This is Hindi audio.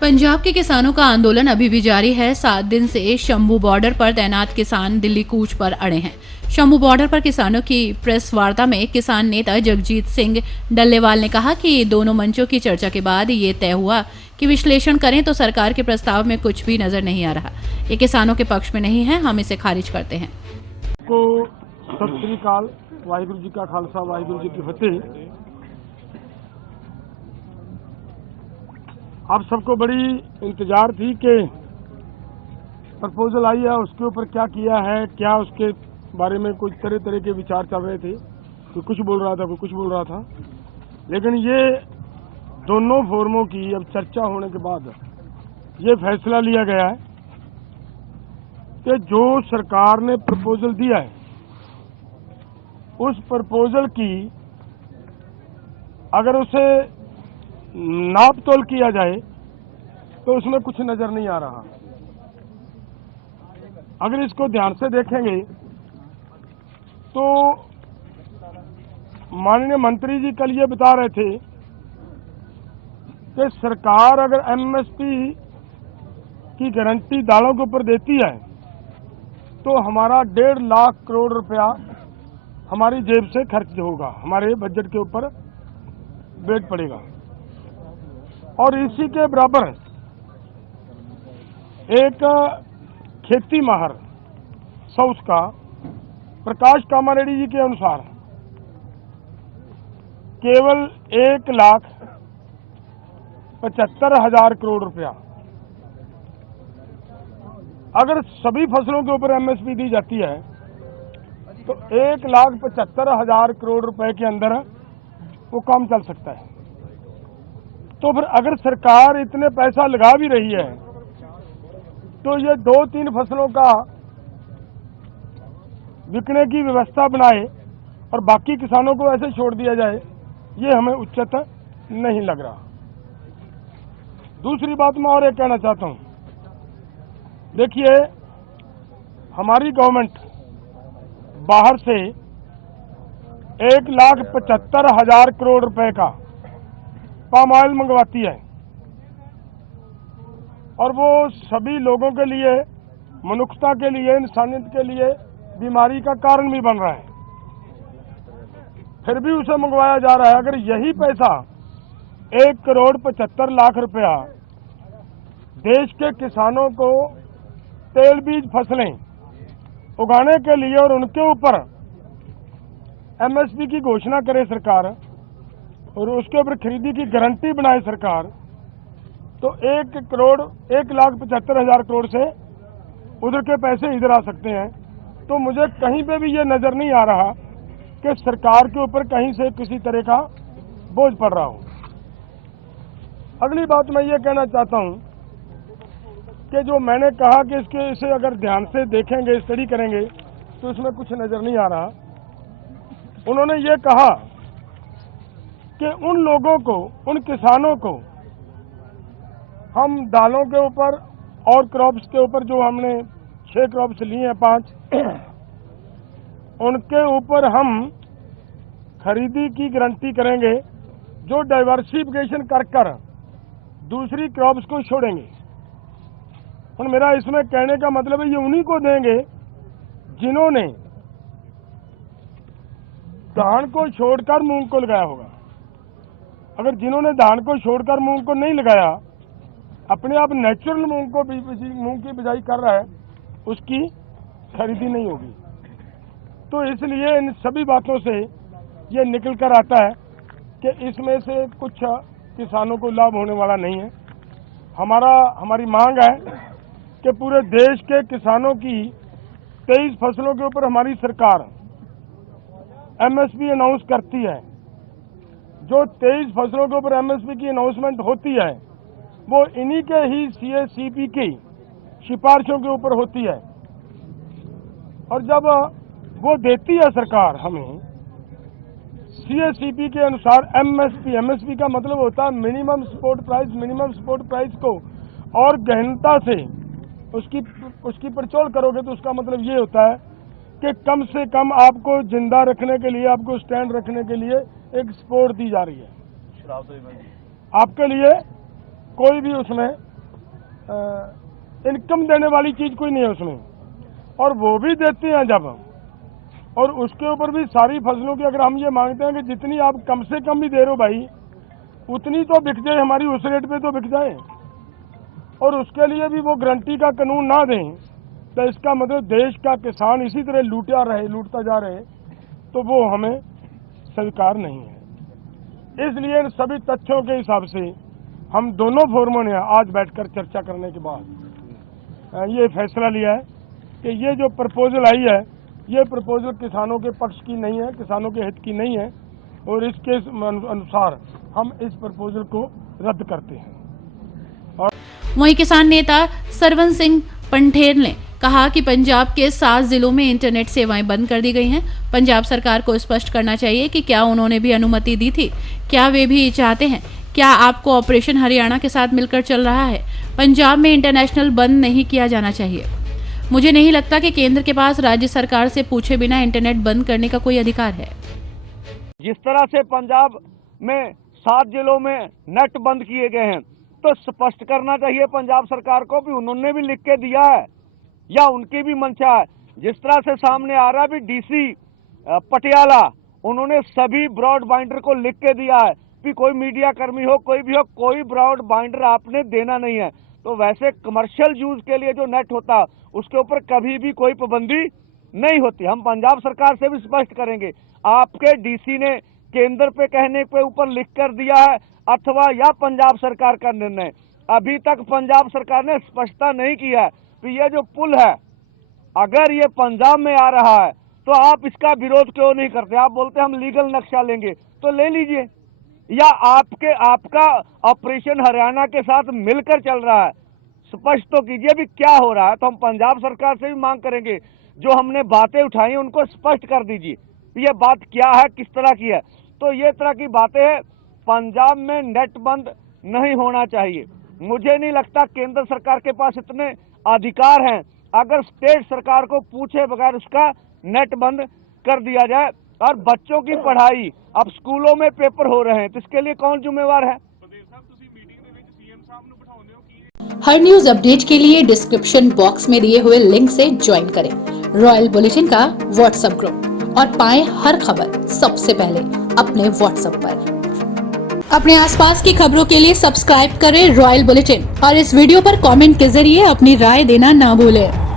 पंजाब के किसानों का आंदोलन अभी भी जारी है। 7 दिन से शंभू बॉर्डर पर तैनात किसान दिल्ली कूच पर अड़े हैं। शंभू बॉर्डर पर किसानों की प्रेस वार्ता में किसान नेता जगजीत सिंह डल्लेवाल ने कहा कि दोनों मंचों की चर्चा के बाद ये तय हुआ कि विश्लेषण करें तो सरकार के प्रस्ताव में कुछ भी नजर नहीं आ रहा। ये किसानों के पक्ष में नहीं है, हम इसे खारिज करते हैं। को सत श्री अकाल, वाहिगुरू जी का खालसा, वाहिगुरू जी की फतेह। आप सबको बड़ी इंतजार थी कि प्रपोजल आई है, उसके ऊपर क्या किया है, क्या उसके बारे में कुछ तरह तरह के विचार चल रहे थे। कोई कुछ बोल रहा था, कोई कुछ बोल रहा था, लेकिन ये दोनों फोरमों की अब चर्चा होने के बाद ये फैसला लिया गया है कि जो सरकार ने प्रपोजल दिया है उस प्रपोजल की अगर उसे नाप तोल किया जाए तो उसमें कुछ नजर नहीं आ रहा। अगर इसको ध्यान से देखेंगे तो माननीय मंत्री जी कल ये बता रहे थे कि सरकार अगर एमएसपी की गारंटी दालों के ऊपर देती है तो हमारा 1.5 लाख करोड़ रुपया हमारी जेब से खर्च होगा, हमारे बजट के ऊपर वेट पड़ेगा। और इसी के बराबर एक खेती माहर साउथ का प्रकाश कामारेड्डी जी के अनुसार केवल 1,75,000 करोड़ रुपया अगर सभी फसलों के ऊपर एमएसपी दी जाती है तो 1,75,000 करोड़ रुपए के अंदर वो काम चल सकता है। तो फिर अगर सरकार इतने पैसा लगा भी रही है तो ये 2-3 फसलों का बिकने की व्यवस्था बनाए और बाकी किसानों को ऐसे छोड़ दिया जाए, ये हमें उचित नहीं लग रहा। दूसरी बात मैं और एक कहना चाहता हूं, देखिए हमारी गवर्नमेंट बाहर से 1,75,000 करोड़ रुपए का पाम ऑयल मंगवाती है और वो सभी लोगों के लिए, मनुष्यता के लिए, इंसानियत के लिए बीमारी का कारण भी बन रहा है, फिर भी उसे मंगवाया जा रहा है। अगर यही पैसा 1,75,00,000 रुपया देश के किसानों को तेल बीज फसलें उगाने के लिए और उनके ऊपर एमएसपी की घोषणा करे सरकार और उसके ऊपर खरीदी की गारंटी बनाए सरकार, तो 1,75,000 करोड़ से उधर के पैसे इधर आ सकते हैं। तो मुझे कहीं पे भी ये नजर नहीं आ रहा कि सरकार के ऊपर कहीं से किसी तरह का बोझ पड़ रहा हो। अगली बात मैं ये कहना चाहता हूं कि जो मैंने कहा कि इसे अगर ध्यान से देखेंगे, स्टडी करेंगे तो इसमें कुछ नजर नहीं आ रहा। उन्होंने ये कहा कि उन लोगों को, उन किसानों को हम दालों के ऊपर और क्रॉप्स के ऊपर जो हमने 6 क्रॉप्स लिए हैं 5 उनके ऊपर हम खरीदी की गारंटी करेंगे जो डाइवर्सिफिकेशन कर दूसरी क्रॉप्स को छोड़ेंगे। और मेरा इसमें कहने का मतलब है ये उन्हीं को देंगे जिन्होंने धान को छोड़कर मूंग को लगाया होगा। अगर जिन्होंने धान को छोड़कर मूंग को नहीं लगाया, अपने आप नेचुरल मूंग की बिजाई कर रहा है, उसकी खरीदी नहीं होगी। तो इसलिए इन सभी बातों से ये निकल कर आता है कि इसमें से कुछ किसानों को लाभ होने वाला नहीं है। हमारी मांग है कि पूरे देश के किसानों की 23 फसलों के ऊपर हमारी सरकार एमएसपी अनाउंस करती है। जो 23 फसलों के ऊपर एमएसपी की अनाउंसमेंट होती है वो इन्हीं के ही सीएसीपी की सिफारिशों के ऊपर होती है। और जब वो देती है सरकार हमें सीएसीपी के अनुसार एमएसपी का मतलब होता है मिनिमम सपोर्ट प्राइस को और गहनता से उसकी पड़चोल करोगे तो उसका मतलब ये होता है कि कम से कम आपको जिंदा रखने के लिए, आपको स्टैंड रखने के लिए एक सपोर्ट दी जा रही है। आपके लिए कोई भी उसमें इनकम देने वाली चीज कोई नहीं है उसमें, और वो भी देते हैं जब, और उसके ऊपर भी सारी फसलों की अगर हम ये मांगते हैं कि जितनी आप कम से कम भी दे रहे हो भाई, उतनी तो बिक जाए हमारी, उस रेट पे तो बिक जाए, और उसके लिए भी वो गारंटी का कानून ना दें, तो इसका मतलब देश का किसान इसी तरह लूटता जा रहे, तो वो हमें स्वीकार नहीं है। इसलिए इन सभी तथ्यों के हिसाब से हम दोनों फोरमों ने आज बैठकर चर्चा करने के बाद ये फैसला लिया है कि ये जो प्रपोजल आई है, ये प्रपोजल किसानों के पक्ष की नहीं है, किसानों के हित की नहीं है, और इसके अनुसार हम इस प्रपोजल को रद्द करते हैं। वहीं किसान नेता सरवन सिंह पंठेर ने कहा कि पंजाब के 7 जिलों में इंटरनेट सेवाएं बंद कर दी गई हैं। पंजाब सरकार को स्पष्ट करना चाहिए कि क्या उन्होंने भी अनुमति दी थी, क्या वे भी चाहते हैं, क्या आपको ऑपरेशन हरियाणा के साथ मिलकर चल रहा है। पंजाब में इंटरनेशनल बंद नहीं किया जाना चाहिए। मुझे नहीं लगता कि केंद्र के पास राज्य सरकार से पूछे बिना इंटरनेट बंद करने का कोई अधिकार है। जिस तरह से पंजाब में 7 जिलों में नेट बंद किए गए हैं, तो स्पष्ट करना चाहिए पंजाब सरकार को भी उन्होंने भी लिख के दिया है या उनकी भी मंशा है। जिस तरह से सामने आ रहा है भी डीसी पटियाला, उन्होंने सभी ब्रॉड बाइंडर को लिख के दिया है कि कोई मीडिया कर्मी हो, कोई भी हो, कोई ब्रॉड बाइंडर आपने देना नहीं है। तो वैसे कमर्शियल यूज के लिए जो नेट होता है उसके ऊपर कभी भी कोई पाबंदी नहीं होती। हम पंजाब सरकार से भी स्पष्ट करेंगे, आपके डीसी ने केंद्र पे कहने पे ऊपर लिख कर दिया है अथवा या पंजाब सरकार का निर्णय, अभी तक पंजाब सरकार ने स्पष्टता नहीं किया है कि ये जो पुल है अगर ये पंजाब में आ रहा है तो आप इसका विरोध क्यों नहीं करते। आप बोलते हम लीगल नक्शा लेंगे, तो ले लीजिए, या आपका ऑपरेशन हरियाणा के साथ मिलकर चल रहा है, स्पष्ट तो कीजिए भी क्या हो रहा है। तो हम पंजाब सरकार से भी मांग करेंगे, जो हमने बातें उठाई उनको स्पष्ट कर दीजिए ये बात क्या है, किस तरह की है। तो ये तरह की बातें हैं, पंजाब में नेट बंद नहीं होना चाहिए। मुझे नहीं लगता केंद्र सरकार के पास इतने अधिकार हैं, अगर स्टेट सरकार को पूछे बगैर उसका नेट बंद कर दिया जाए। और बच्चों की पढ़ाई, अब स्कूलों में पेपर हो रहे हैं, तो इसके लिए कौन जिम्मेवार है। हर न्यूज अपडेट के लिए डिस्क्रिप्शन बॉक्स में दिए हुए लिंक से ज्वाइन करें रॉयल बुलेटिन का व्हाट्सएप ग्रुप और पाएं हर खबर सबसे पहले अपने व्हाट्सएप पर। अपने आसपास की खबरों के लिए सब्सक्राइब करें रॉयल बुलेटिन और इस वीडियो पर कमेंट के जरिए अपनी राय देना ना भूलें।